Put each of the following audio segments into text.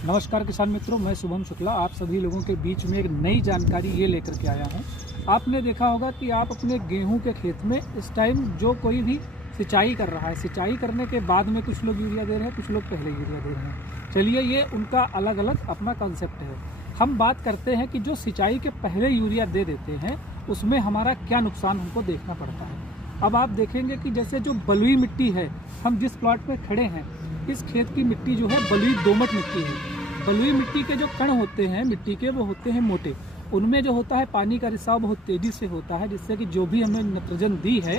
नमस्कार किसान मित्रों, मैं शुभम शुक्ला आप सभी लोगों के बीच में एक नई जानकारी ये लेकर के आया हूँ। आपने देखा होगा कि आप अपने गेहूं के खेत में इस टाइम जो कोई भी सिंचाई कर रहा है, सिंचाई करने के बाद में कुछ लोग यूरिया दे रहे हैं, कुछ लोग पहले यूरिया दे रहे हैं। चलिए, ये उनका अलग अलग अपना कॉन्सेप्ट है। हम बात करते हैं कि जो सिंचाई के पहले यूरिया दे देते हैं उसमें हमारा क्या नुकसान हमको देखना पड़ता है। अब आप देखेंगे कि जैसे जो बलुई मिट्टी है, हम जिस प्लॉट में खड़े हैं इस खेत की मिट्टी जो है बलुई दोमट मिट्टी है। बलुई मिट्टी के जो कण होते हैं मिट्टी के, वो होते हैं मोटे। उनमें जो होता है पानी का रिसाव बहुत तेज़ी से होता है, जिससे कि जो भी हमने नाइट्रोजन दी है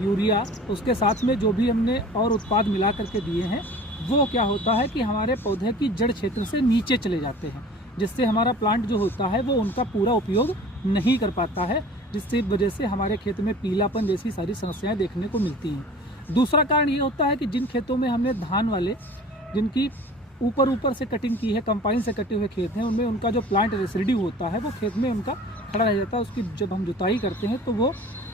यूरिया, उसके साथ में जो भी हमने और उत्पाद मिला करके दिए हैं, वो क्या होता है कि हमारे पौधे की जड़ क्षेत्र से नीचे चले जाते हैं, जिससे हमारा प्लांट जो होता है वो उनका पूरा उपयोग नहीं कर पाता है, जिससे वजह से हमारे खेत में पीलापन जैसी सारी समस्याएं देखने को मिलती हैं। दूसरा कारण ये होता है कि जिन खेतों में हमने धान वाले, जिनकी ऊपर से कटिंग की है, कंपाइन से कटे हुए खेत हैं, उनमें उनका जो प्लांट रेसिड्यू होता है वो खेत में उनका खड़ा रह जाता है। उसकी जब हम जुताई करते हैं तो वो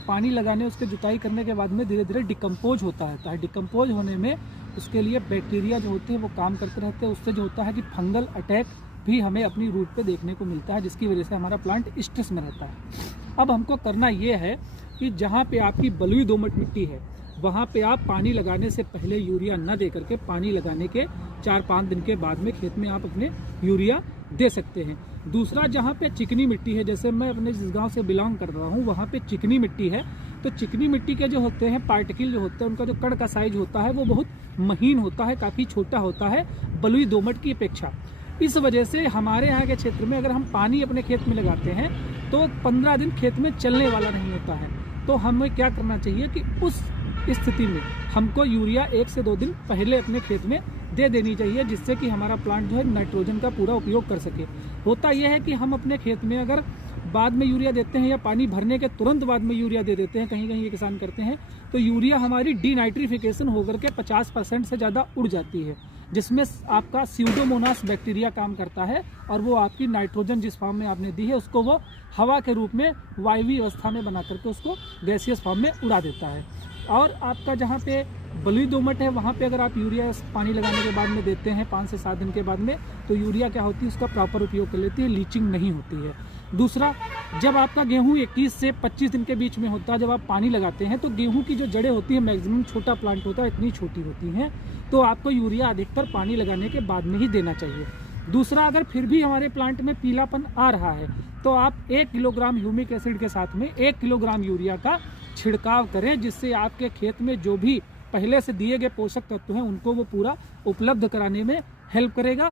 पानी लगाने, उसके जुताई करने के बाद में धीरे धीरे डिकम्पोज होता रहता है। डिकम्पोज होने में उसके लिए बैक्टीरिया जो होते हैं वो काम करते रहते हैं। उससे जो होता है कि फंगल अटैक भी हमें अपनी रूट पे देखने को मिलता है, जिसकी वजह से हमारा प्लांट स्ट्रेस में रहता है। अब हमको करना ये है कि जहाँ पे आपकी बलुई दोमट मिट्टी है वहाँ पे आप पानी लगाने से पहले यूरिया न दे करके पानी लगाने के 4-5 दिन के बाद में खेत में आप अपने यूरिया दे सकते हैं। दूसरा, जहाँ पे चिकनी मिट्टी है, जैसे मैं अपने जिस गांव से बिलोंग कर रहा हूँ वहाँ पे चिकनी मिट्टी है, तो चिकनी मिट्टी के जो होते हैं पार्टिकल जो होते हैं, उनका जो कण का साइज होता है वो बहुत महीन होता है, काफ़ी छोटा होता है बलुई दोमट की अपेक्षा। इस वजह से हमारे यहाँ के क्षेत्र में अगर हम पानी अपने खेत में लगाते हैं तो 15 दिन खेत में चलने वाला नहीं होता है। तो हमें क्या करना चाहिए कि उस स्थिति में हमको यूरिया 1 से 2 दिन पहले अपने खेत में दे देनी चाहिए, जिससे कि हमारा प्लांट जो है नाइट्रोजन का पूरा उपयोग कर सके। होता यह है कि हम अपने खेत में अगर बाद में यूरिया देते हैं या पानी भरने के तुरंत बाद में यूरिया दे देते हैं, कहीं कहीं ये किसान करते हैं, तो यूरिया हमारी डीनाइट्रिफिकेशन होकर के 50% से ज़्यादा उड़ जाती है, जिसमें आपका स्यूडोमोनास बैक्टीरिया काम करता है और वो आपकी नाइट्रोजन जिस फॉर्म में आपने दी है उसको वो हवा के रूप में वायवीय अवस्था में बना करके उसको गैसियस फॉर्म में उड़ा देता है। और आपका जहाँ पे बलुई दोमट है वहाँ पे अगर आप यूरिया पानी लगाने के बाद में देते हैं 5 से 7 दिन के बाद में, तो यूरिया क्या होती है, उसका प्रॉपर उपयोग कर लेती है, लीचिंग नहीं होती है। दूसरा, जब आपका गेहूं 21 से 25 दिन के बीच में होता है, जब आप पानी लगाते हैं तो गेहूं की जो जड़ें होती हैं, मैक्सिमम छोटा प्लांट होता है, इतनी छोटी होती हैं, तो आपको यूरिया अधिकतर पानी लगाने के बाद में ही देना चाहिए। दूसरा, अगर फिर भी हमारे प्लांट में पीलापन आ रहा है तो आप 1 किलोग्राम ह्यूमिक एसिड के साथ में 1 किलोग्राम यूरिया का छिड़काव करें, जिससे आपके खेत में जो भी पहले से दिए गए पोषक तत्व हैं उनको वो पूरा उपलब्ध कराने में हेल्प करेगा।